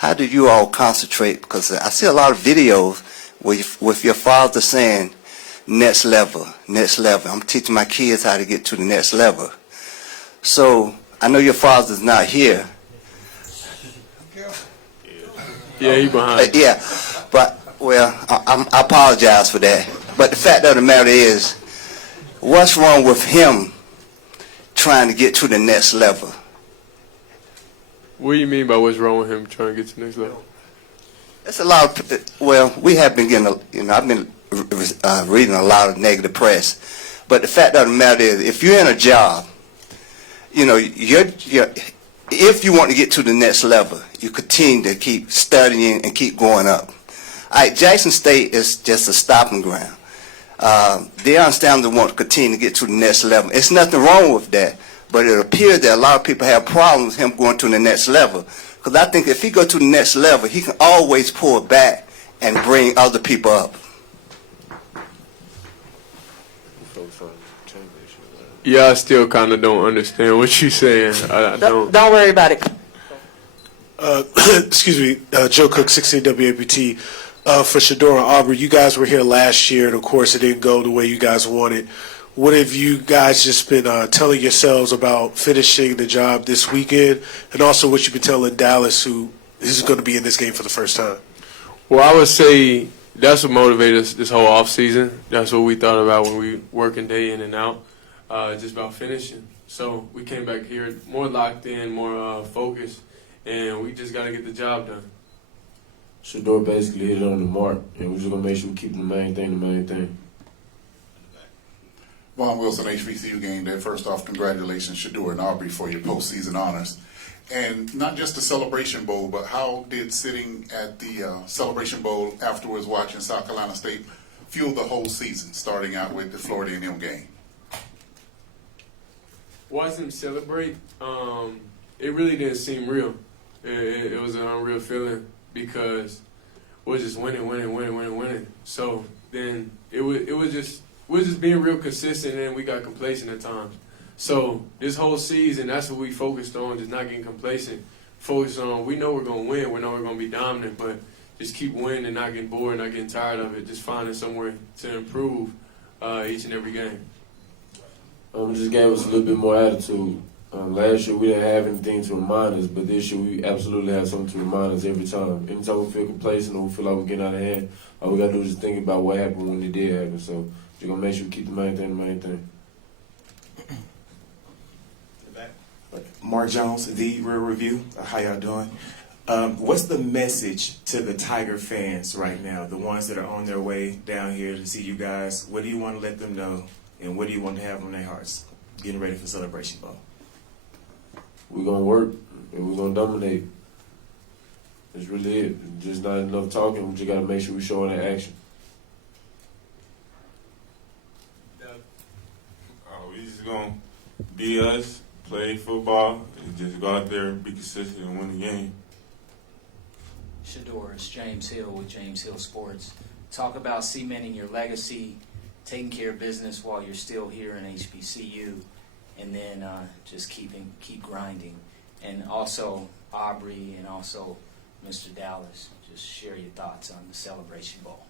how do you all concentrate? Because I see a lot of videos with your father saying, next level, next level. I'm teaching my kids how to get to the next level. So I know your father's not here. Yeah, he behind. Yeah, but, well, I apologize for that. But the fact of the matter is, what's wrong with him trying to get to the next level? What do you mean by what's wrong with him trying to get to the next level? It's a lot of, well, we have been getting, I've been reading a lot of negative press. But the fact of the matter is, if you're in a job, if you want to get to the next level, you continue to keep studying and keep going up. All right, Jackson State is just a stopping ground. They understand they want to continue to get to the next level. It's nothing wrong with that, but it appears that a lot of people have problems with him going to the next level. Because I think if he go to the next level, he can always pull back and bring other people up. Yeah, I still kind of don't understand what you're saying. I don't. Don't worry about it. Excuse me, Joe Cook, 16 WAPT. For Shador and Aubrey, you guys were here last year, and of course it didn't go the way you guys wanted. What have you guys just been telling yourselves about finishing the job this weekend, and also what you've been telling Dallas, who is going to be in this game for the first time? Well, I would say that's what motivated us this whole off season. That's what we thought about when we working day in and out, just about finishing. So we came back here more locked in, more focused, and we just got to get the job done. Shador basically hit it on the mark, and we're just going to make sure we keep the main thing. Vaughn Wilson, HBCU Game Day. First off, congratulations, Shador and Aubrey, for your postseason honors. And not just the Celebration Bowl, but how did sitting at the Celebration Bowl afterwards watching South Carolina State fuel the whole season, starting out with the Florida A&M game? Watching them celebrate, it really didn't seem real. It was an unreal feeling because we're just winning. So then it was just we're just being real consistent, and we got complacent at times. So this whole season, that's what we focused on, just not getting complacent. Focus on, we know we're going to win, we know we're going to be dominant, but just keep winning and not getting bored, not getting tired of it, just finding somewhere to improve each and every game. Just gave us a little bit more attitude. Last year we didn't have anything to remind us, but this year we absolutely have something to remind us every time. Anytime we feel complacent or we feel like we're getting out of hand, all we got to do is just think about what happened when it did happen. So we're going to make sure we keep the main thing. Mark Jones, The Real Review. How y'all doing? What's the message to the Tiger fans right now, the ones that are on their way down here to see you guys? What do you want to let them know, and what do you want to have on their hearts getting ready for Celebration Bowl? We're going to work, and we're going to dominate. That's really it. Just not enough talking. We just got to make sure we show that action. We just going to be us, play football, and just go out there and be consistent and win the game. Shador, it's James Hill with James Hill Sports. Talk about cementing your legacy, taking care of business while you're still here in HBCU, and then just keep grinding. And also Aubrey and also Mr. Dallas, just share your thoughts on the Celebration Bowl.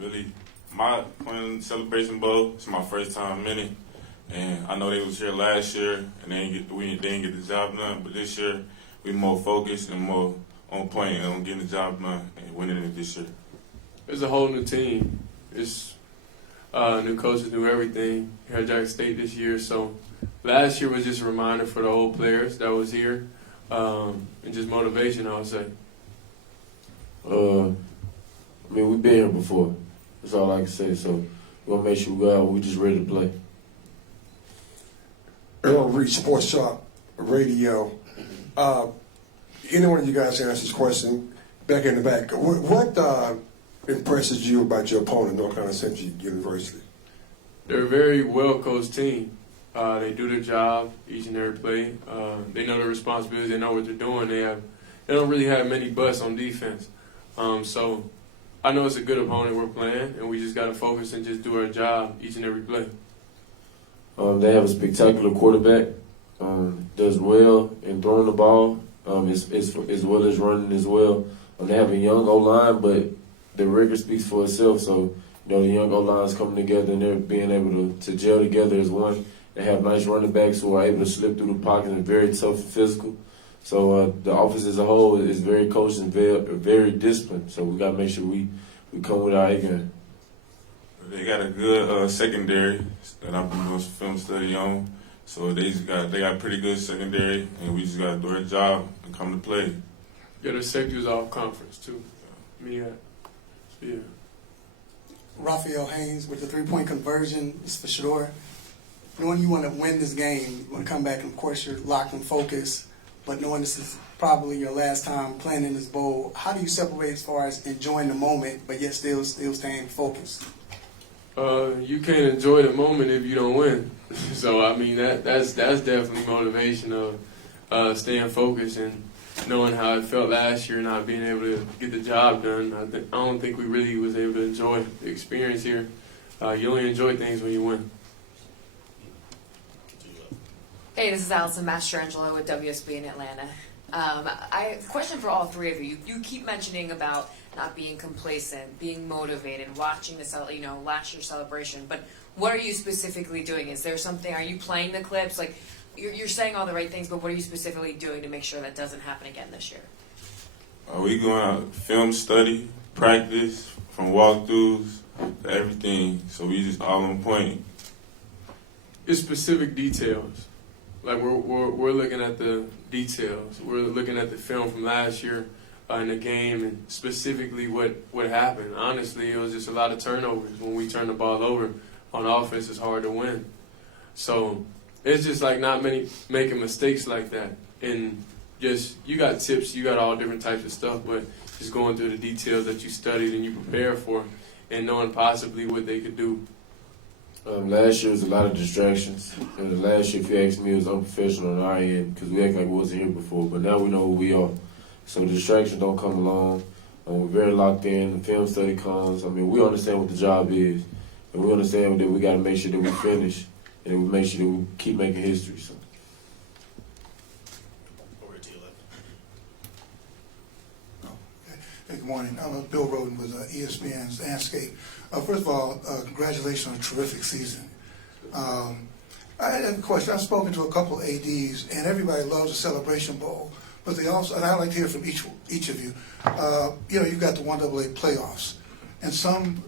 Really, my playing Celebration Bowl, it's my first time in it, and I know they was here last year and they didn't get the job done, but this year we more focused and more on point and on getting the job done and winning it this year. It's a whole new team. It's new coaches, new everything here at Jackson State this year. So last year was just a reminder for the old players that was here, and just motivation, I would say. We've been here before. That's all I can say. So we're going to make sure we go out. We're just ready to play. Earl Reed, Sports Shop Radio. Anyone of you guys can answer this question back in the back. What impresses you about your opponent, North Carolina Central University? They're a very well-coached team. They do their job each and every play. They know their responsibilities. They know what they're doing. They don't really have many busts on defense. So I know it's a good opponent we're playing, and we just got to focus and just do our job each and every play. They have a spectacular quarterback. Does well in throwing the ball, as well as running as well. They have a young O-line, but the record speaks for itself. So, the young O-lines coming together and they're being able to gel together as one. They have nice running backs who are able to slip through the pocket and are very tough and physical. So the offense as a whole is very coached and very disciplined. So we got to make sure we come with our A game. They got a good secondary that I've been doing some film study on. So they got pretty good secondary, and we just got to do our job and come to play. Yeah, the safety's off conference too. Yeah. Raphael Haynes with the three-point conversion is for sure. Knowing you want to win this game, you want to come back, and of course you're locked and focused, but knowing this is probably your last time playing in this bowl, how do you separate as far as enjoying the moment, but yet still staying focused? You can't enjoy the moment if you don't win. So I mean that's definitely motivation of staying focused and knowing how it felt last year, not being able to get the job done. I don't think we really was able to enjoy the experience here. You only enjoy things when you win. Hey, this is Allison Mastrangelo with WSB in Atlanta. I have a question for all three of you. You keep mentioning about not being complacent, being motivated, watching the last year's celebration. But what are you specifically doing? Is there something? Are you playing the clips? Like you're saying all the right things, but what are you specifically doing to make sure that doesn't happen again this year? We going out film study, practice, from walkthroughs to everything. So we just all on point. It's specific details. Like we're looking at the details. We're looking at the film from last year in the game and specifically what happened. Honestly, it was just a lot of turnovers. When we turn the ball over on offense, it's hard to win. So it's just like not making mistakes like that. And just you got tips, you got all different types of stuff, but just going through the details that you studied and you prepared for and knowing possibly what they could do. Last year was a lot of distractions. And last year, if you ask me, it was unprofessional on our end because we act like we wasn't here before. But now we know who we are. So distractions don't come along. We're very locked in. The film study comes. I mean, we understand what the job is. And we understand that we got to make sure that we finish and we make sure that we keep making history. So. Hey, good morning. I'm Bill Roden with ESPN's Landscape. First of all, congratulations on a terrific season. I have a question. I've spoken to a couple ADs, and everybody loves the Celebration Bowl, but they also, and I'd like to hear from each of you. You've got the 1AA playoffs, and some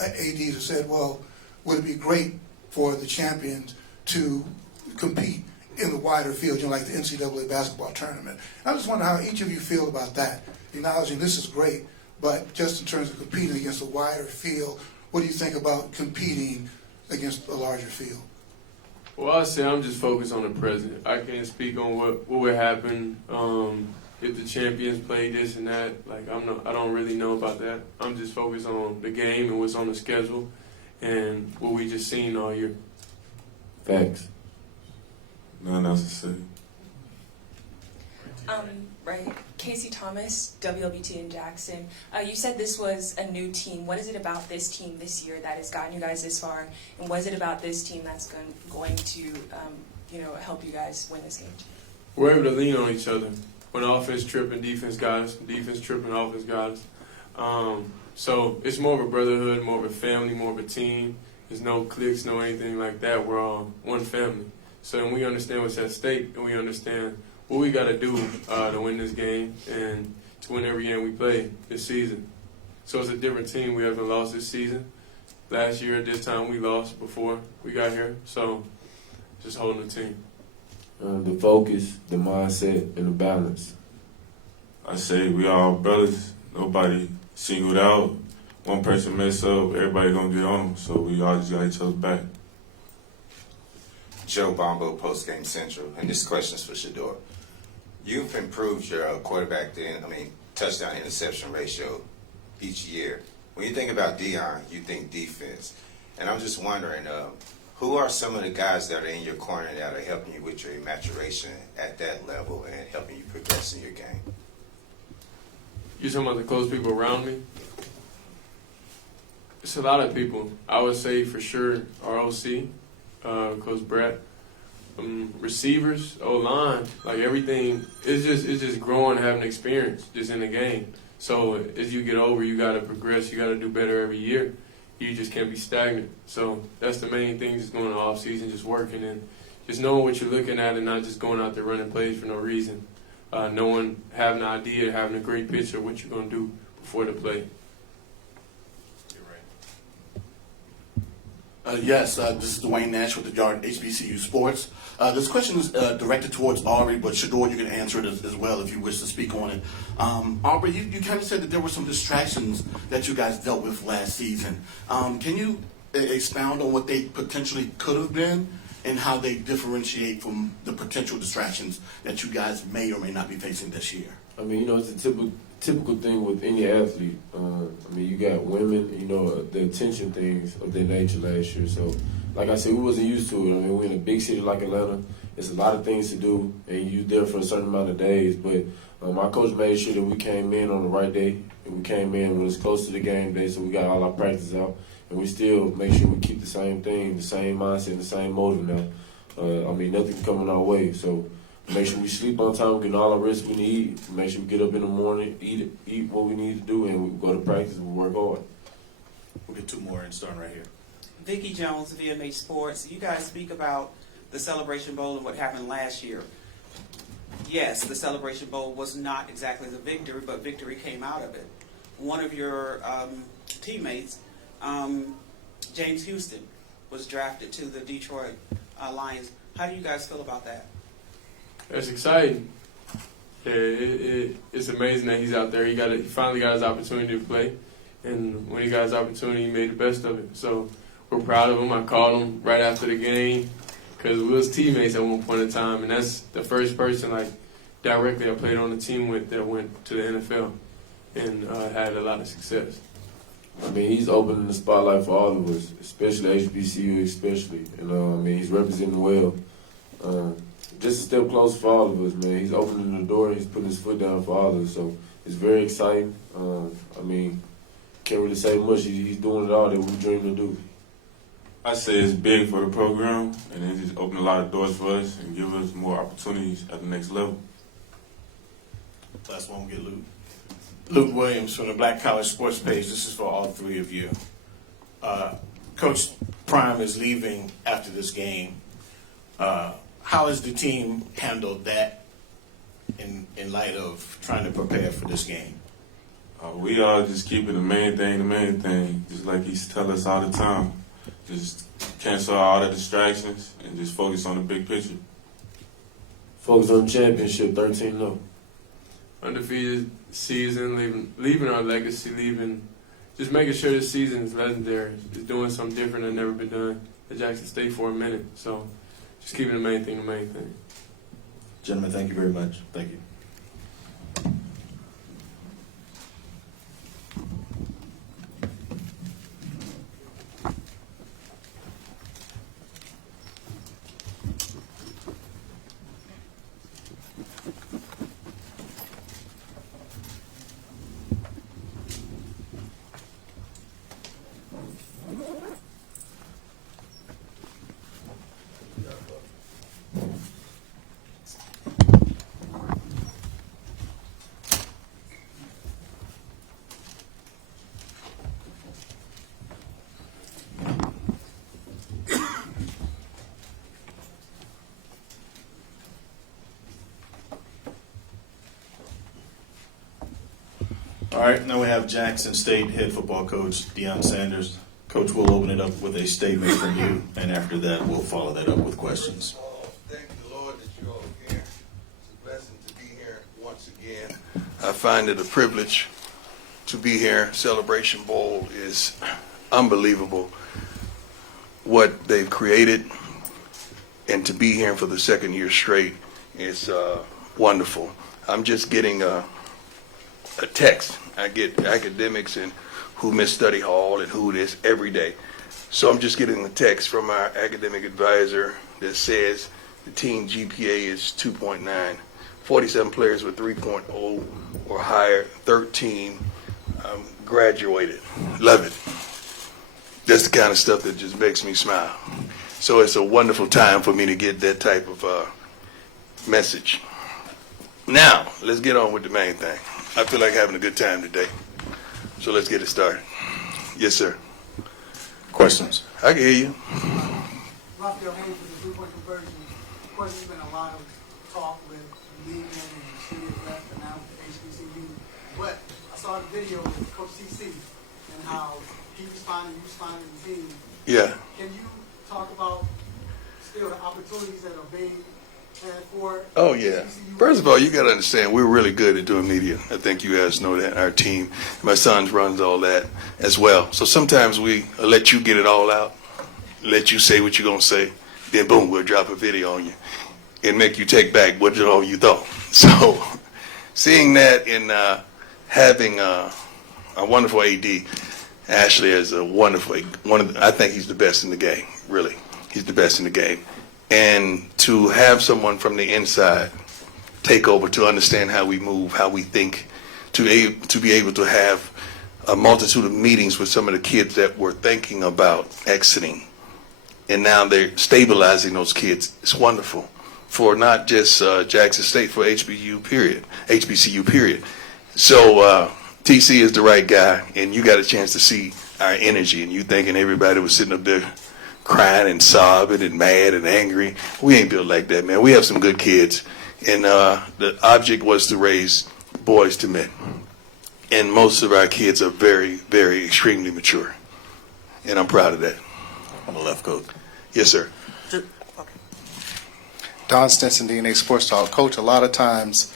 ADs have said, well, would it be great for the champions to compete in the wider field, like the NCAA basketball tournament? I just wonder how each of you feel about that, acknowledging this is great, but just in terms of competing against a wider field, what do you think about competing against a larger field? Well, I say I'm just focused on the present. I can't speak on what would happen if the champions play this and that. Like I don't really know about that. I'm just focused on the game and what's on the schedule and what we just seen all year. Thanks. Nothing else to say. Right. Casey Thomas, WLBT in Jackson. You said this was a new team. What is it about this team this year that has gotten you guys this far? And what is it about this team that's going to help you guys win this game? We're able to lean on each other. When offense tripping, defense got us. Defense tripping, offense got us. So it's more of a brotherhood, more of a family, more of a team. There's no cliques, no anything like that. We're all one family. So when we understand what's at stake and we understand what we got to do to win this game and to win every game we play this season. So it's a different team. We haven't lost this season. Last year at this time we lost before we got here. So just holding the team. The focus, the mindset, and the balance. I say we all brothers. Nobody singled out. One person mess up, everybody gonna get on them. So we all just got each other's back. Joe Bombo, Post Game Central, and this question is for Shador. You've improved your touchdown interception ratio each year. When you think about Deion, you think defense, and I'm just wondering, who are some of the guys that are in your corner that are helping you with your maturation at that level and helping you progress in your game? You talking about the close people around me? It's a lot of people. I would say for sure our OC. Coach Brett. Receivers, O-line, like everything, it's just growing, having experience just in the game. So as you get older, you got to progress. You got to do better every year. You just can't be stagnant. So that's the main thing, just going to off season, just working and just knowing what you're looking at and not just going out there running plays for no reason. Knowing, having an idea, having a great picture of what you're going to do before the play. Yes, this is Dwayne Nash with the Yard HBCU Sports. This question is directed towards Aubrey, but Shador, you can answer it as well if you wish to speak on it. Aubrey, you kind of said that there were some distractions that you guys dealt with last season. Can you expound on what they potentially could have been and how they differentiate from the potential distractions that you guys may or may not be facing this year? I mean, it's a typical thing with any athlete. I mean, you got women, the attention things of their nature last year. So, like I said, we wasn't used to it. I mean, we're in a big city like Atlanta. It's a lot of things to do, and you're there for a certain amount of days. But my coach made sure that we came in on the right day, and we came in when it was close to the game day, so we got all our practice out. And we still make sure we keep the same thing, the same mindset, and the same motive now. I mean, nothing coming our way. So make sure we sleep on time, get all the rest we need. Make sure we get up in the morning, eat what we need to do, and we go to practice and we work hard. We'll get two more and starting right here. Vicky Jones, VMH Sports. You guys speak about the Celebration Bowl and what happened last year. Yes, the Celebration Bowl was not exactly the victory, but victory came out of it. One of your teammates, James Houston, was drafted to the Detroit Lions. How do you guys feel about that? That's exciting. Yeah, it's amazing that he's out there. He finally got his opportunity to play, and when he got his opportunity, he made the best of it. So we're proud of him. I called him right after the game because we was teammates at one point in time, and that's the first person directly I played on the team with that went to the NFL and had a lot of success. I mean, he's opening the spotlight for all of us, especially HBCU, especially. And I mean, he's representing well. Just a step closer for all of us, man. He's opening the door. He's putting his foot down for all of us. So it's very exciting. I mean, can't really say much. He's doing it all that we dream to do. I say it's big for the program, and it just opened a lot of doors for us and give us more opportunities at the next level. Last one we'll get Luke. Luke Williams from the Black College Sports page. This is for all three of you. Coach Prime is leaving after this game. How has the team handled that in light of trying to prepare for this game? We are just keeping the main thing, just like he tells us all the time. Just cancel all the distractions and just focus on the big picture. Focus on championship, 13-0. Undefeated season, leaving our legacy, just making sure this season is legendary. Just doing something different that never been done at Jackson State for a minute. So just keeping the main thing. Gentlemen, thank you very much. Thank you. All right, now we have Jackson State head football coach Deion Sanders. Coach, we'll open it up with a statement from you, and after that, we'll follow that up with questions. Thank the Lord that you're all here. It's a blessing to be here once again. I find it a privilege to be here. Celebration Bowl is unbelievable what they've created, and to be here for the second year straight is wonderful. I'm just getting a text. I get academics and who miss study hall and who this every day. So I'm just getting a text from our academic advisor that says the team GPA is 2.9, 47 players with 3.0 or higher, 13 graduated. Love it. That's the kind of stuff that just makes me smile. So it's a wonderful time for me to get that type of message. Now, let's get on with the main thing. I feel like having a good time today. So let's get it started. Yes, sir. Questions? I can hear you. Raphael Haynes with the three-point conversion. Of course, there's been a lot of talk with the league and the city of left and now with the HBCU. But I saw the video with Coach CC and how he responded, you responded to the team. Yeah. Can you talk about still the opportunities that are being had for Oh, yeah. First of all, you got to understand, we're really good at doing media. I think you guys know that. Our team, my son runs all that as well. So sometimes we let you get it all out, let you say what you're going to say, then boom, we'll drop a video on you and make you take back what all you thought. So seeing that and having a wonderful AD, Ashley is a wonderful, I think he's the best in the game, really. He's the best in the game. And to have someone from the inside take over to understand how we move, how we think, to be able to have a multitude of meetings with some of the kids that were thinking about exiting, and now they're stabilizing those kids. It's wonderful for not just Jackson State, for HBCU period. So TC is the right guy, and you got a chance to see our energy, and you thinking everybody was sitting up there crying and sobbing and mad and angry. We ain't built like that, man. We have some good kids, and the object was to raise boys to men. And most of our kids are very, very extremely mature, and I'm proud of that. On the left, coach. Yes, sir. Don Stinson, DNA Sports Talk. Coach, a lot of times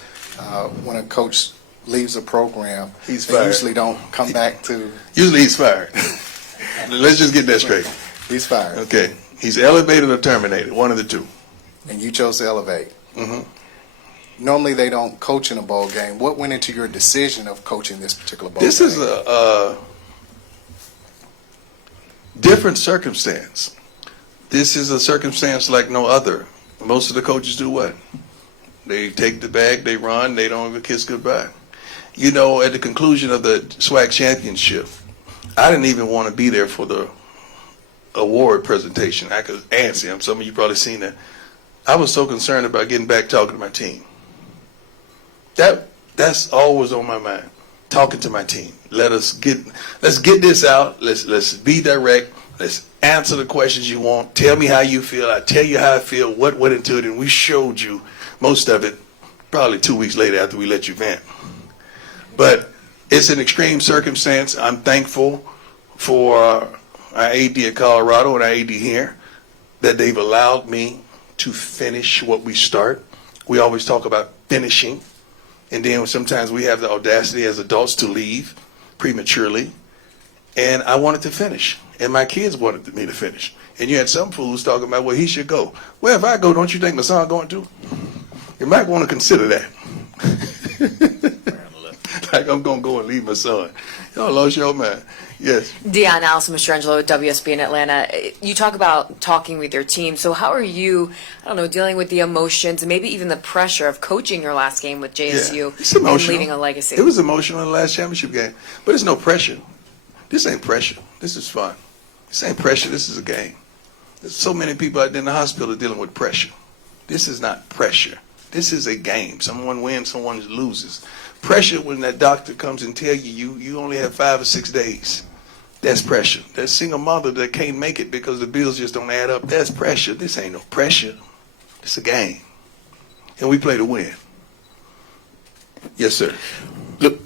when a coach leaves a program, He's they fired. usually don't come back to... Usually he's fired. Let's just get that straight. He's fired. Okay. He's elevated or terminated, one of the two. And you chose to elevate. Mm-hmm. Normally they don't coach in a bowl game. What went into your decision of coaching this particular bowl This game? is a different circumstance. This is a circumstance like no other. Most of the coaches do what? They take the bag, they run, they don't even kiss goodbye. You know, at the conclusion of the SWAC championship, I didn't even want to be there for the award presentation. I could answer him. Some of you probably seen that. I was so concerned about getting back talking to my team. That's always on my mind. Talking to my team. Let's get this out. Let's be direct. Let's answer the questions you want. Tell me how you feel. I tell you how I feel. What went into it, and we showed you most of it probably 2 weeks later after we let you vent. But it's an extreme circumstance. I'm thankful for our AD at Colorado and our AD here that they've allowed me to finish what we start. We always talk about finishing, and then sometimes we have the audacity as adults to leave prematurely, and I wanted to finish, and my kids wanted me to finish. And you had some fools talking about, well, he should go. Well, if I go, don't you think my son going to? You might want to consider that. Like I'm going to go and leave my son. Y'all lost your mind. Yes. Deion, Allison Mastrangelo with WSB in Atlanta. You talk about talking with your team. So how are you, I don't know, dealing with the emotions and maybe even the pressure of coaching your last game with JSU It's and emotional. leaving a legacy? It was emotional in the last championship game. But it's no pressure. This ain't pressure. This is fun. This ain't pressure. This is a game. There's so many people out there in the hospital dealing with pressure. This is not pressure. This is a game. Someone wins, someone loses. Pressure when that doctor comes and tell you only have 5 or 6 days. That's pressure. That single mother that can't make it because the bills just don't add up, that's pressure. This ain't no pressure. It's a game. And we play to win. Yes, sir. Look.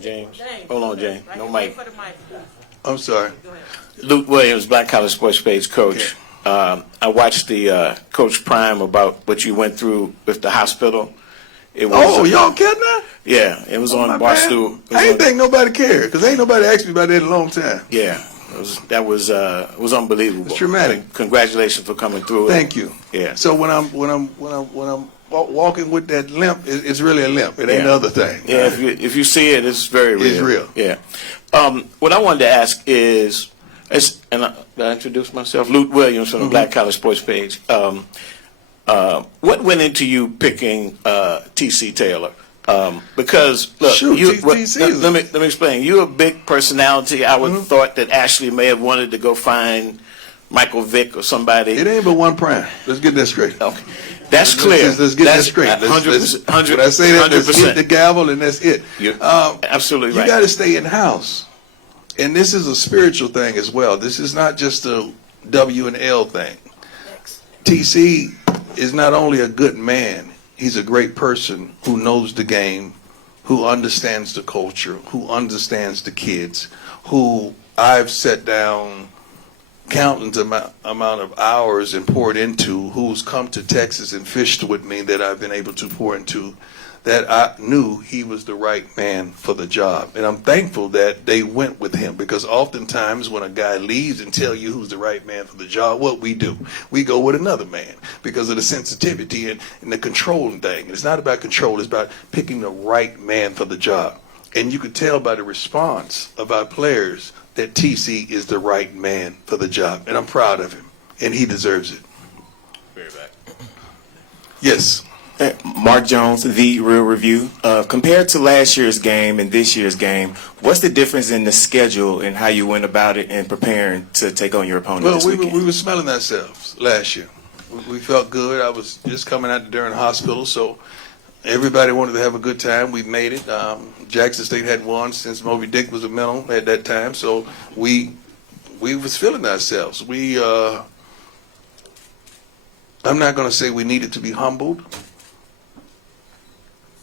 James. Hold on, James. No mic. I'm sorry. Luke Williams, Black College Sports Page coach. I watched the Coach Prime about what you went through with the hospital. It was, y'all kidding now? Yeah, it was on Barstool. I ain't think nobody cared because ain't nobody asked me about that in a long time. Yeah, it was unbelievable. It's dramatic. Congratulations for coming through. Thank you. Yeah. So when I'm walking with that limp, it's really a limp. It ain't the other thing. Yeah, if you see it, it's very real. It's real. Yeah. What I wanted to ask is, I introduce myself, Luke Williams from the Black College Sports Page. What went into you picking T.C. Taylor? Because look, Shoot, TC is- let me explain. You're a big personality. I would have thought that Ashley may have wanted to go find Michael Vick or somebody. It ain't but one prime. Let's get that straight. Okay, that's clear. Let's get that straight. 100%. When I say that, let's hit the gavel, and that's it. You're absolutely You right. got to stay in house, and this is a spiritual thing as well. This is not just a W and L thing. TC is not only a good man, he's a great person who knows the game, who understands the culture, who understands the kids, who I've sat down countless amount of hours and poured into, who's come to Texas and fished with me that I've been able to pour into, that I knew he was the right man for the job. And I'm thankful that they went with him, because oftentimes when a guy leaves and tell you who's the right man for the job, what we do, we go with another man because of the sensitivity and the controlling thing. It's not about control, it's about picking the right man for the job. And you could tell by the response of our players that TC is the right man for the job. And I'm proud of him, and he deserves it. Yes. Mark Jones, The Real Review. Compared to last year's game and this year's game, what's the difference in the schedule and how you went about it and preparing to take on your opponent this weekend? We were smelling ourselves last year. We felt good. I was just coming out during the hospital, so everybody wanted to have a good time. We made it. Jackson State hadn't won since Moby Dick was a mental at that time, so we was feeling ourselves. I'm not going to say we needed to be humbled,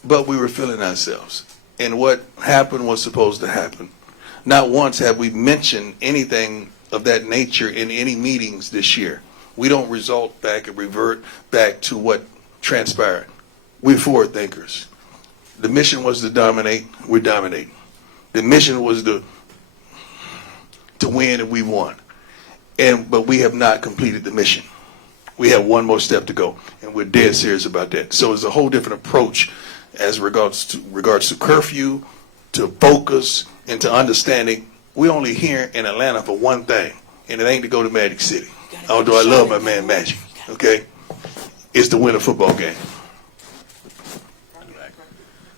but we were feeling ourselves. And what happened was supposed to happen. Not once have we mentioned anything of that nature in any meetings this year. We don't result back and revert back to what transpired. We're forward thinkers. The mission was to dominate. We're dominating. The mission was to win, and we won. But we have not completed the mission. We have one more step to go, and we're dead serious about that. So it's a whole different approach as regards to curfew, to focus, and to understanding. We're only here in Atlanta for one thing, and it ain't to go to Magic City. Although I love my man Magic, okay? It's to win a football game.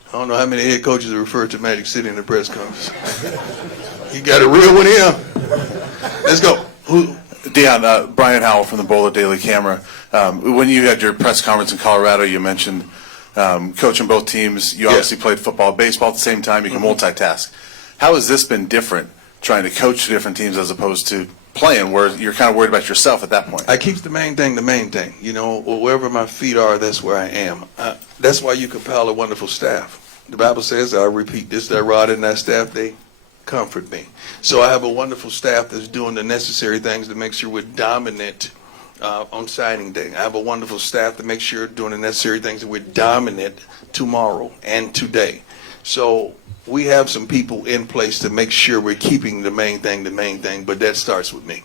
I don't know how many head coaches have referred to Magic City in the press conference. You got a real one here. Let's go. Deion, Brian Howell from the Bowler Daily Camera. When you had your press conference in Colorado, you mentioned coaching both teams. You obviously played football, baseball at the same time. You can multitask. How has this been different, trying to coach different teams as opposed to playing, where you're kind of worried about yourself at that point? I keep the main thing the main thing. You know, wherever my feet are, that's where I am. That's why you compile a wonderful staff. The Bible says, I'll repeat this, that rod and that staff, they comfort me. So I have a wonderful staff that's doing the necessary things to make sure we're dominant on signing day. I have a wonderful staff to make sure doing the necessary things that we're dominant tomorrow and today. So we have some people in place to make sure we're keeping the main thing, but that starts with me.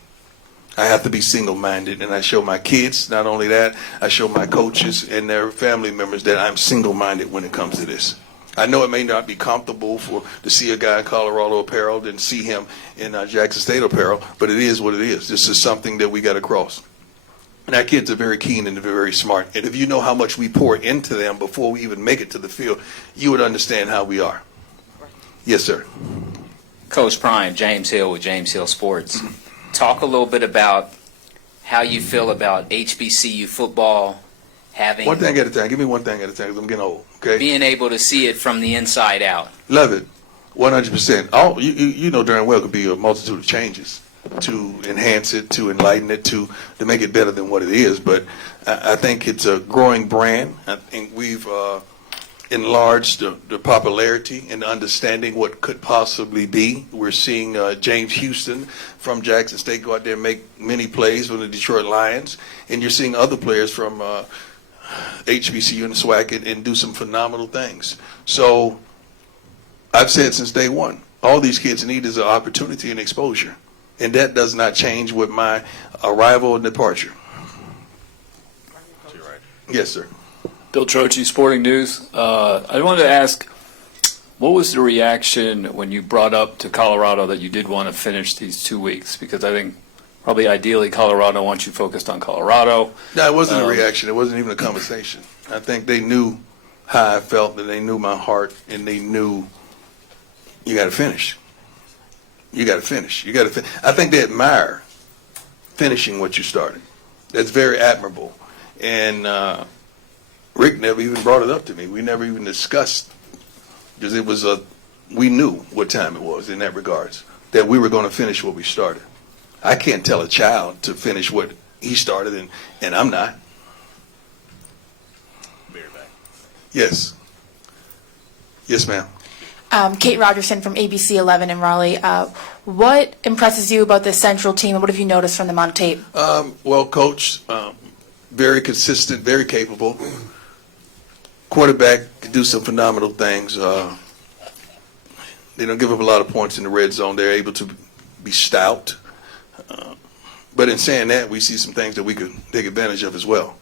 I have to be single-minded, and I show my kids, not only that, I show my coaches and their family members that I'm single-minded when it comes to this. I know it may not be comfortable to see a guy in Colorado apparel than see him in Jackson State apparel, but it is what it is. This is something that we got to cross. And our kids are very keen and they're very smart. And if you know how much we pour into them before we even make it to the field, you would understand how we are. Yes, sir. Coach Prime, James Hill with James Hill Sports. Talk a little bit about how you feel about HBCU football having... One thing at a time. Give me one thing at a time because I'm getting old. Okay. Being able to see it from the inside out. Love it. 100%. You know darn well it could be a multitude of changes to enhance it, to enlighten it, to make it better than what it is. But I think it's a growing brand. I think we've enlarged the popularity and understanding what could possibly be. We're seeing James Houston from Jackson State go out there and make many plays for the Detroit Lions. And you're seeing other players from HBCU and SWAC and do some phenomenal things. So I've said since day one, all these kids need is an opportunity and exposure. And that does not change with my arrival and departure. Yes, sir. Bill Troche, Sporting News. I wanted to ask, what was the reaction when you brought up to Colorado that you did want to finish these 2 weeks? Because I think probably ideally Colorado wants you focused on Colorado. No, it wasn't a reaction. It wasn't even a conversation. I think they knew how I felt, and they knew my heart, and they knew you got to finish. You got to finish. You got to finish. I think they admire finishing what you started. That's very admirable. And Rick never even brought it up to me. We never even discussed, because it was we knew what time it was in that regards, that we were going to finish what we started. I can't tell a child to finish what he started, and I'm not. Yes. Yes, ma'am. Kate Rogerson from ABC 11 in Raleigh. What impresses you about this Central team, and what have you noticed from them on tape? Well coached, very consistent, very capable. Quarterback can do some phenomenal things. They don't give up a lot of points in the red zone. They're able to be stout. But in saying that, we see some things that we could take advantage of as well.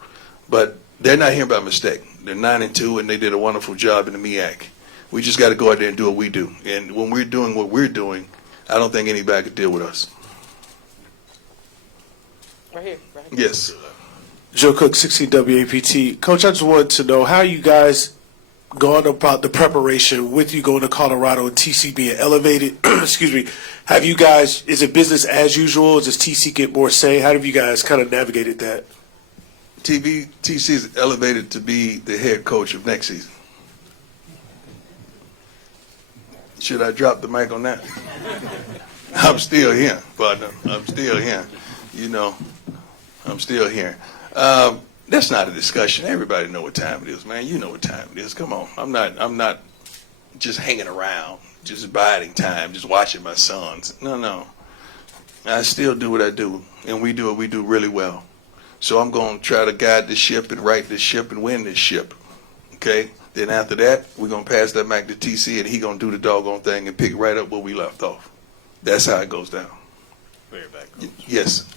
But they're not here by mistake. They're 9-2, and they did a wonderful job in the MEAC. We just got to go out there and do what we do. And when we're doing what we're doing, I don't think anybody could deal with us. Right here. Yes. Joe Cook, 16 WAPT. Coach, I just wanted to know how you guys gone about the preparation with you going to Colorado and TC being elevated. Excuse me. Have you guys, is it business as usual? Does TC get more say? How have you guys kind of navigated that? TC is elevated to be the head coach of next season. Should I drop the mic on that? I'm still here, partner. I'm still here. You know, I'm still here. That's not a discussion. Everybody know what time it is, man. You know what time it is. Come on. I'm not just hanging around, just biding time, just watching my sons. No. I still do what I do, and we do what we do really well. So I'm going to try to guide this ship and right this ship and win this ship. Okay? Then after that, we're going to pass that back to TC, and he going to do the doggone thing and pick right up where we left off. That's how it goes down. Very back. Yes.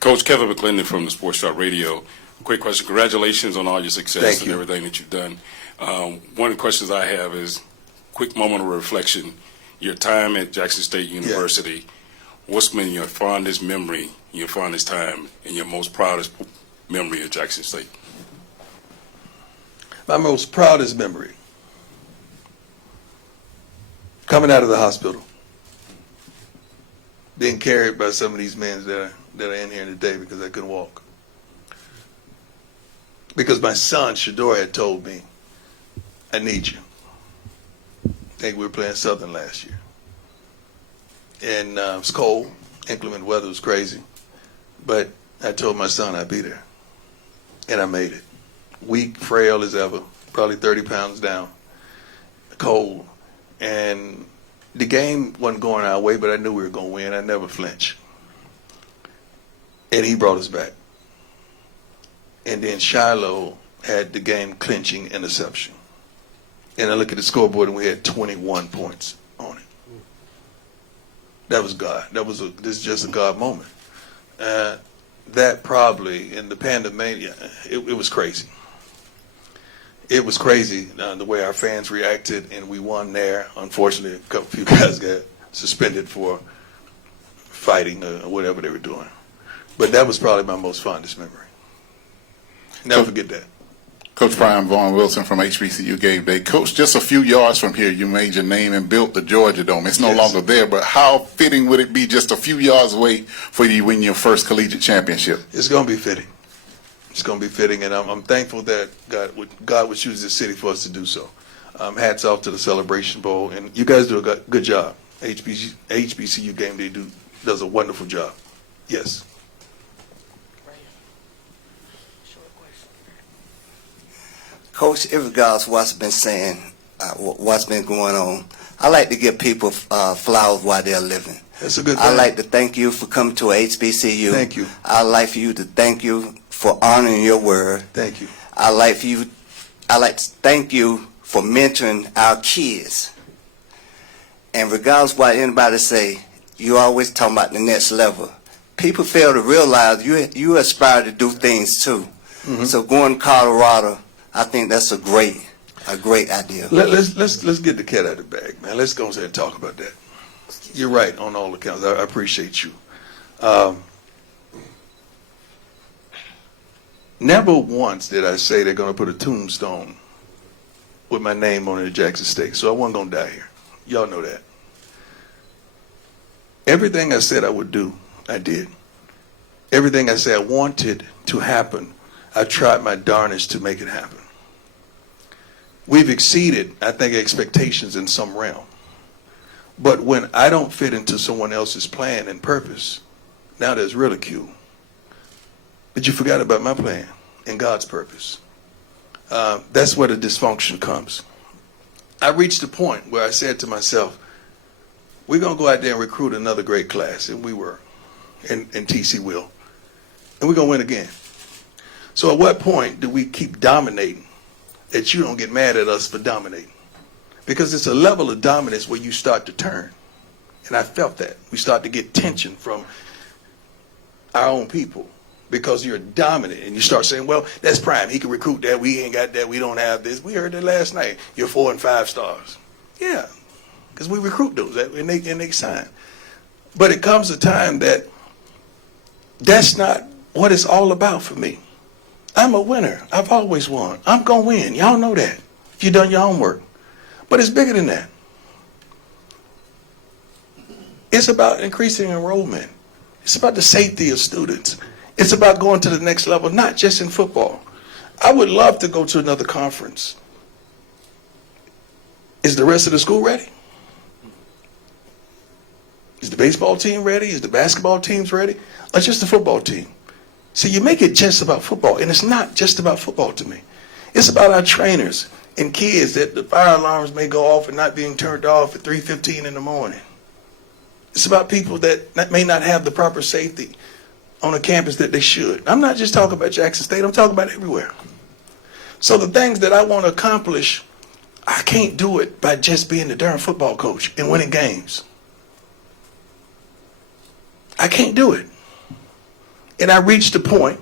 Coach Kevin McClendon from the Sports Talk Radio. Quick question. Congratulations on all your success and everything that you've done. One of the questions I have is quick moment of reflection. Your time at Jackson State University, what's been your fondest memory, your fondest time, and your most proudest memory of Jackson State? My most proudest memory, coming out of the hospital, being carried by some of these men that are in here today because I couldn't walk. Because my son, Shador, had told me, I need you. I think we were playing Southern last year. And it was cold, inclement weather was crazy. But I told my son I'd be there. And I made it. Weak, frail as ever, probably 30 pounds down, cold. And the game wasn't going our way, but I knew we were going to win. I never flinched. And he brought us back. And then Shiloh had the game clinching interception. And I look at the scoreboard and we had 21 points on it. That was God. This is just a God moment. That probably, in the pandemania, it was crazy. It was crazy the way our fans reacted, and we won there. Unfortunately, a few guys got suspended for fighting or whatever they were doing. But that was probably my most fondest memory. Never forget that. Coach Brian Vaughn Wilson from HBCU Gameday. Coach, just a few yards from here, you made your name and built the Georgia Dome. It's no longer there, but how fitting would it be just a few yards away for you to win your first collegiate championship? It's going to be fitting. It's going to be fitting, and I'm thankful that God would choose this city for us to do so. Hats off to the Celebration Bowl, and you guys do a good job. HBCU Gameday does a wonderful job. Yes. Coach, in regards to what's been saying, what's been going on, I like to give people flowers while they're living. That's a good thing. I like to thank you for coming to HBCU. Thank you. I like for you to thank you for honoring your word. Thank you. I like to thank you for mentoring our kids. And regardless of what anybody say, you always talking about the next level. People fail to realize you aspire to do things too. Mm-hmm. So going to Colorado, I think that's a great idea. Let's get the cat out of the bag, man. Let's go and talk about that. You're right on all accounts. I appreciate you. Never once did I say they're going to put a tombstone with my name on it at Jackson State, so I wasn't going to die here. Y'all know that. Everything I said I would do, I did. Everything I said I wanted to happen, I tried my darnest to make it happen. We've exceeded, I think, expectations in some realm. But when I don't fit into someone else's plan and purpose, now there's ridicule. But you forgot about my plan and God's purpose. That's where the dysfunction comes. I reached a point where I said to myself, we're going to go out there and recruit another great class, and we were, and TC will, and we're going to win again. So at what point do we keep dominating that you don't get mad at us for dominating? Because it's a level of dominance where you start to turn. And I felt that. We start to get tension from our own people because you're dominant. And you start saying, well, that's Prime. He can recruit that. We ain't got that. We don't have this. We heard that last night. You're 4 and 5 stars. Yeah, because we recruit those and they sign. But it comes a time that that's not what it's all about for me. I'm a winner. I've always won. I'm going to win. Y'all know that if you've done your homework. But it's bigger than that. It's about increasing enrollment. It's about the safety of students. It's about going to the next level, not just in football. I would love to go to another conference. Is the rest of the school ready? Is the baseball team ready? Is the basketball teams ready? Or just the football team? See, you make it just about football, and it's not just about football to me. It's about our trainers and kids that the fire alarms may go off and not being turned off at 3:15 in the morning. It's about people that may not have the proper safety on a campus that they should. I'm not just talking about Jackson State, I'm talking about everywhere. So the things that I want to accomplish, I can't do it by just being the darn football coach and winning games. I can't do it. And I reached a point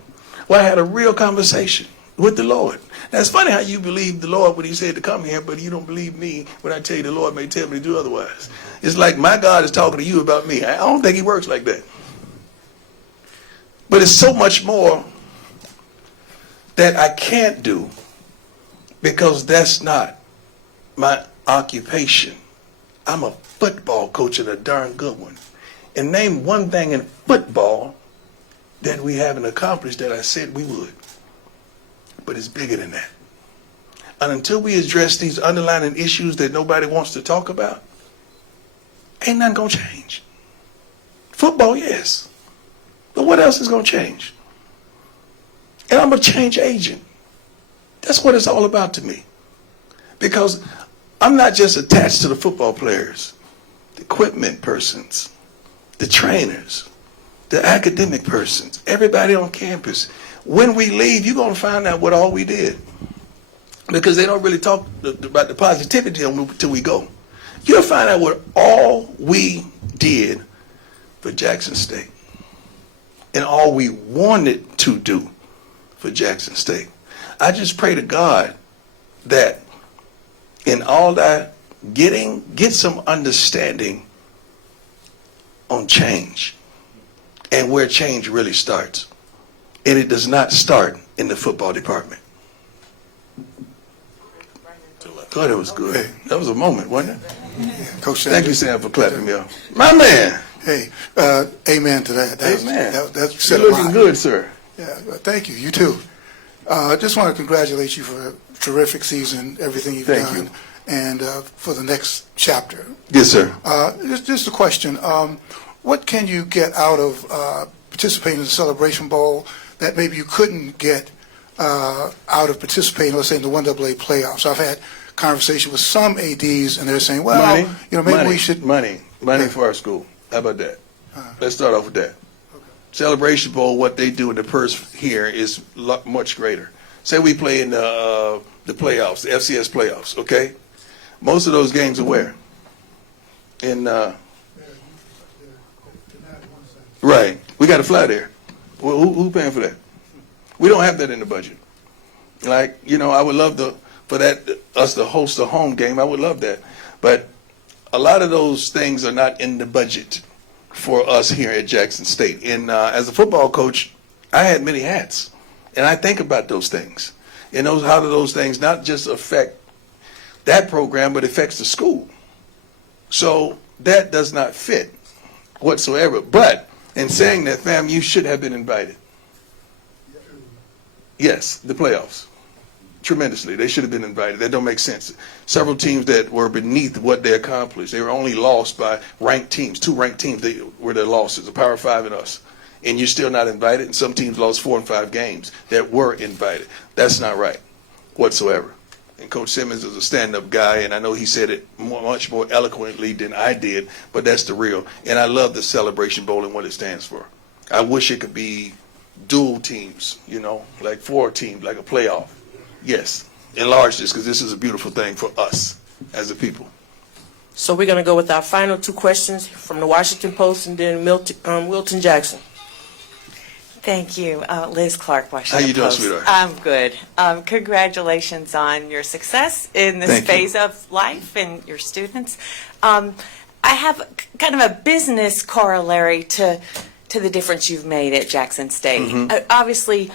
where I had a real conversation with the Lord. Now, it's funny how you believe the Lord when he said to come here, but you don't believe me when I tell you the Lord may tell me to do otherwise. It's like my God is talking to you about me. I don't think he works like that. But it's so much more that I can't do because that's not my occupation. I'm a football coach and a darn good one. And name one thing in football that we haven't accomplished that I said we would. But it's bigger than that. And until we address these underlying issues that nobody wants to talk about, ain't nothing going to change. Football, yes. But what else is going to change? And I'm a change agent. That's what it's all about to me. Because I'm not just attached to the football players, the equipment persons, the trainers, the academic persons, everybody on campus. When we leave, you're going to find out what all we did. Because they don't really talk about the positivity until we go. You'll find out what all we did for Jackson State. And all we wanted to do for Jackson State. I just pray to God that in all that get some understanding on change and where change really starts. And it does not start in the football department. God, it was good. That was a moment, wasn't it? Yeah, Coach Thank you, Sam, for clapping me off. My man. Hey, amen to that. Amen. That said You're a looking lot. good, sir. Yeah, thank you. You too. Just want to congratulate you for a terrific season, everything you've Thank done, you. and for the next chapter. Yes, sir. Just a question. What can you get out of participating in the Celebration Bowl that maybe you couldn't get out of participating, let's say, in the 1AA playoffs? I've had conversation with some ADs, and they're saying, well, maybe we should... Money for our school. How about that? Let's start off with that. Celebration Bowl, what they do in the purse here is much greater. Say we play in the playoffs, the FCS playoffs, okay? Most of those games are where? Right. We got to fly there. Well, who paying for that? We don't have that in the budget. Like, I would love for us to host a home game. I would love that. But a lot of those things are not in the budget for us here at Jackson State. And as a football coach, I had many hats. And I think about those things. And how do those things not just affect that program, but it affects the school. So that does not fit whatsoever. But in saying that, fam, you should have been invited. Yes, the playoffs. Tremendously. They should have been invited. That don't make sense. Several teams that were beneath what they accomplished, they were only lost by ranked teams. 2 ranked teams were their losses, the Power 5 and us. And you're still not invited, and some teams lost 4 and 5 games that were invited. That's not right whatsoever. And Coach Simmons is a stand-up guy, and I know he said it much more eloquently than I did, but that's the real. And I love the Celebration Bowl and what it stands for. I wish it could be dual teams, you know, like 4 teams, like a playoff. Yes, enlarge this, because this is a beautiful thing for us as a people. So we're going to go with our final 2 questions from the Washington Post and then Wilton Jackson. Thank you. Liz Clark, Washington How you doing, Post. sweetheart? I'm good. Congratulations on your success in this phase of life and your students. I have kind of a business corollary to the difference you've made at Jackson State. Obviously,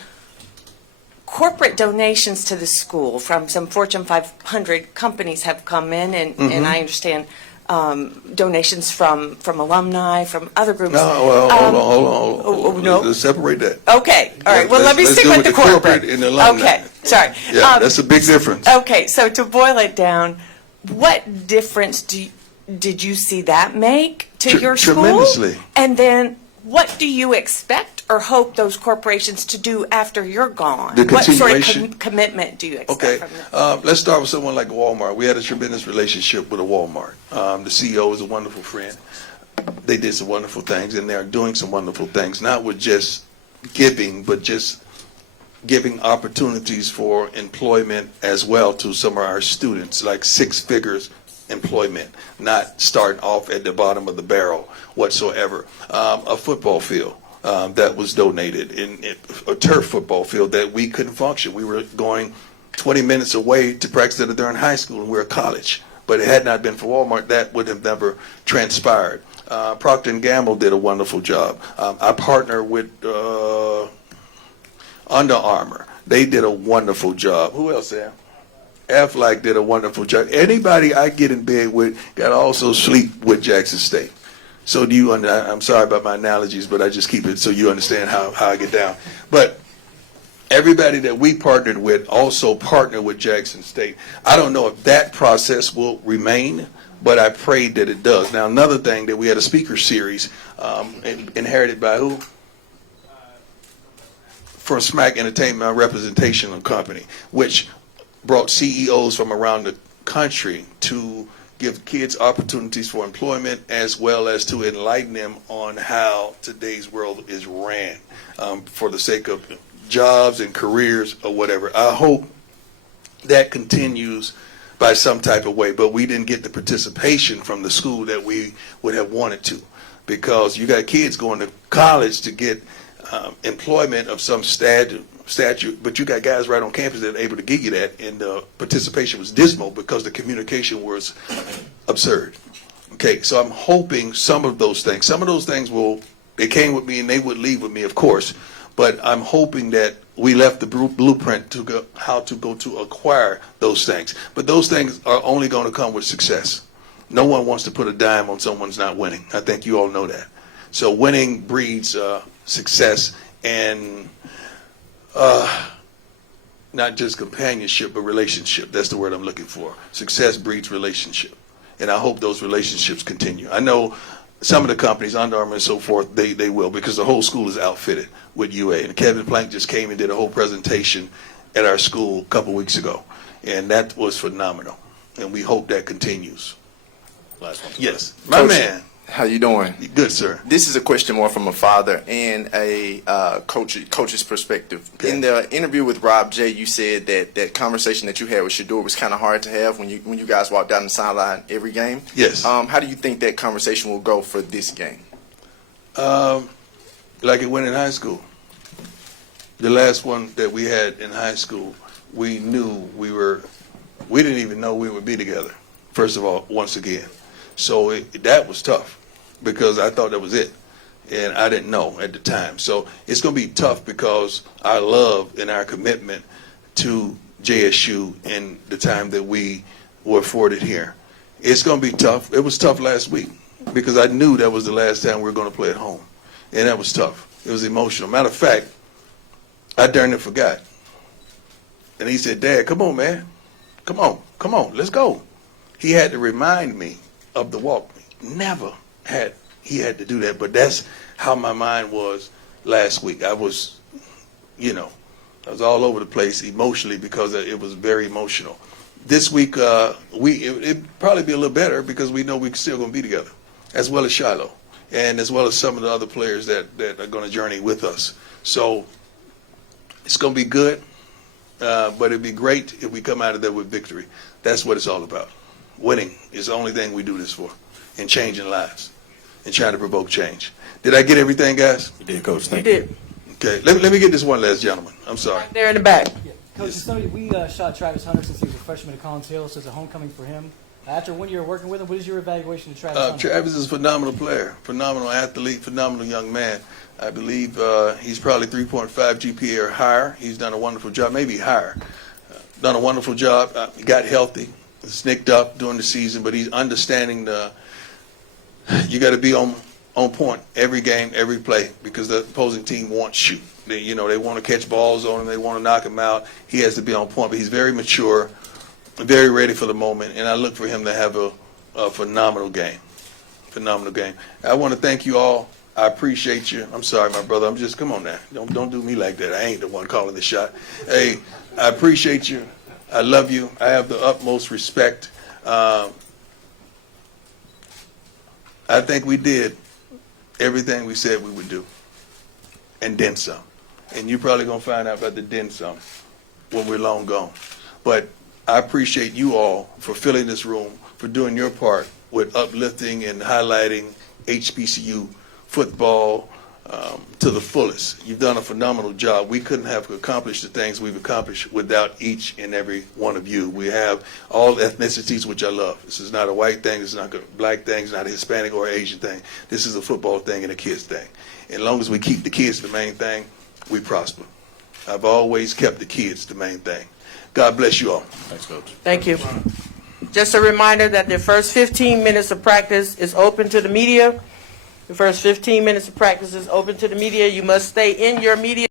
corporate donations to the school from some Fortune 500 companies have come in, and I understand donations from alumni, from other groups. No, well, hold on. Oh, no. Let's separate that. Okay, all right. Well, let me stick deal with the corporate and the alumni. Okay, sorry. Yeah, that's a big difference. Okay, so to boil it down, what difference did you see that make to your school? Tremendously. And then what do you expect or hope those corporations to do after you're gone? The What sort continuation. of commitment do you expect Okay, from them? let's start with someone like Walmart. We had a tremendous relationship with a Walmart. The CEO is a wonderful friend. They did some wonderful things, and they're doing some wonderful things, not with just giving, but just giving opportunities for employment as well to some of our students, like 6 figures employment, not starting off at the bottom of the barrel whatsoever. A football field that was donated, in a turf football field that we couldn't function. We were going 20 minutes away to practice it during high school, and we were at But it had not been for Walmart, that would have never transpired. Procter & Gamble did a wonderful job. I partnered with Under Armour. They did a wonderful job. Who else there? Aflac did a wonderful job. Anybody I get in bed with got to also sleep with Jackson State. So do you? I'm sorry about my analogies, but I just keep it so you understand how I get down. But everybody that we partnered with also partnered with Jackson State. I don't know if that process will remain, but I pray that it does. Now, another thing that we had a speaker series inherited by who? From Smack Entertainment Representational Company, which brought CEOs from around the country to give kids opportunities for employment, as well as to enlighten them on how today's world is ran for the sake of jobs and careers or whatever. I hope that continues by some type of way, but we didn't get the participation from the school that we would have wanted to, because you got kids going to college to get employment of some statute, but you got guys right on campus that are able to give you that, and the participation was dismal because the communication was absurd. Okay, so I'm hoping some of those things they came with me and they would leave with me, of course, but I'm hoping that we left the blueprint to go, how to go to acquire those things. But those things are only going to come with success. No one wants to put a dime on someone's not winning. I think you all know that. So winning breeds success and not just companionship, but relationship. That's the word I'm looking for. Success breeds relationship. And I hope those relationships continue. I know some of the companies, Under Armour and so forth, they will, because the whole school is outfitted with UA. And Kevin Plank just came and did a whole presentation at our school a couple weeks ago. And that was phenomenal. And we hope that continues. Last one. Yes. My man. How you doing? Good, sir. This is a question more from a father and a coach's perspective. Okay. In the interview with Rob J, you said that conversation that you had with Shedeur was kind of hard to have when you guys walked down the sideline every game. Yes. How do you think that conversation will go for this game? Like it went in high school. The last one that we had in high school, we knew we didn't even know we would be together, first of all, once again. So that was tough, because I thought that was it, and I didn't know at the time. So it's going to be tough because our love and our commitment to JSU and the time that we were afforded here. It's going to be tough. It was tough last week because I knew that was the last time we were going to play at home, and that was tough. It was emotional. Matter of fact, I darn near forgot. And he said, "Dad, come on, man. Come on, let's go." He had to remind me of the walk. Never had he had to do that, but that's how my mind was last week. I was, I was all over the place emotionally because it was very emotional. This week, it'd probably be a little better because we know we're still going to be together, as well as Shiloh, and as well as some of the other players that are going to journey with us. So it's going to be good, but it'd be great if we come out of there with victory. That's what it's all about. Winning is the only thing we do this for, and changing lives, and trying to provoke change. Did I get everything, guys? You did, Coach. Thank You you. did. Okay, let me get this one last gentleman. I'm sorry. Right there in the back. Yeah. Coach, we shot Travis Hunter since he was a freshman at Collins Hill, so it's a homecoming for him. After 1 year working with him, what is your evaluation of Travis Hunter? Travis is a phenomenal player, phenomenal athlete, phenomenal young man. I believe he's probably 3.5 GPA or higher. He's done a wonderful job, maybe higher. Done a wonderful job. He got healthy, snicked up during the season, but he's understanding you got to be on point every game, every play, because the opposing team wants you. They want to catch balls on him. They want to knock him out. He has to be on point, but he's very mature, very ready for the moment, and I look for him to have a phenomenal game. Phenomenal game. I want to thank you all. I appreciate you. I'm sorry, my brother. Come on now. Don't do me like that. I ain't the one calling the shot. Hey, I appreciate you. I love you. I have the utmost respect. I think we did everything we said we would do, and then some. And you're probably going to find out about the then some when we're long gone. But I appreciate you all for filling this room, for doing your part with uplifting and highlighting HBCU football to the fullest. You've done a phenomenal job. We couldn't have accomplished the things we've accomplished without each and every one of you. We have all ethnicities, which I love. This is not a white thing. This is not a black thing. It's not a Hispanic or Asian thing. This is a football thing and a kids thing. As long as we keep the kids the main thing, we prosper. I've always kept the kids the main thing. God bless you all. Thanks, Coach. Thank you. Just a reminder that the first 15 minutes of practice is open to the media. The first 15 minutes of practice is open to the media. You must stay in your media